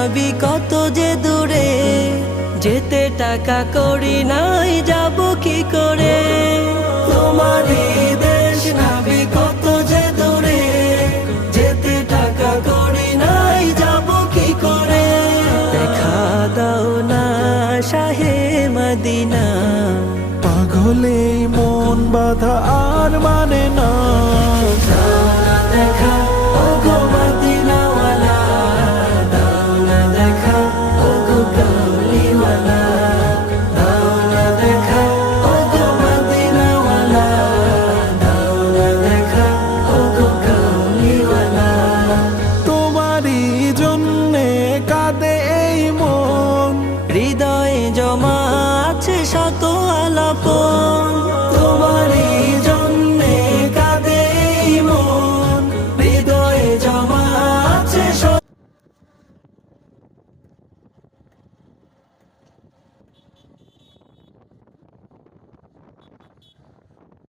নাবি কত যে দূরে, যেতে টাকা করি নাই যাব কি করে। তোমারই দেশ নাবি কত যে দূরে, যেতে টাকা করি নাই যাব কি করে। দেখা দাও না শাহে মদিনা, পাগলে মন বাধা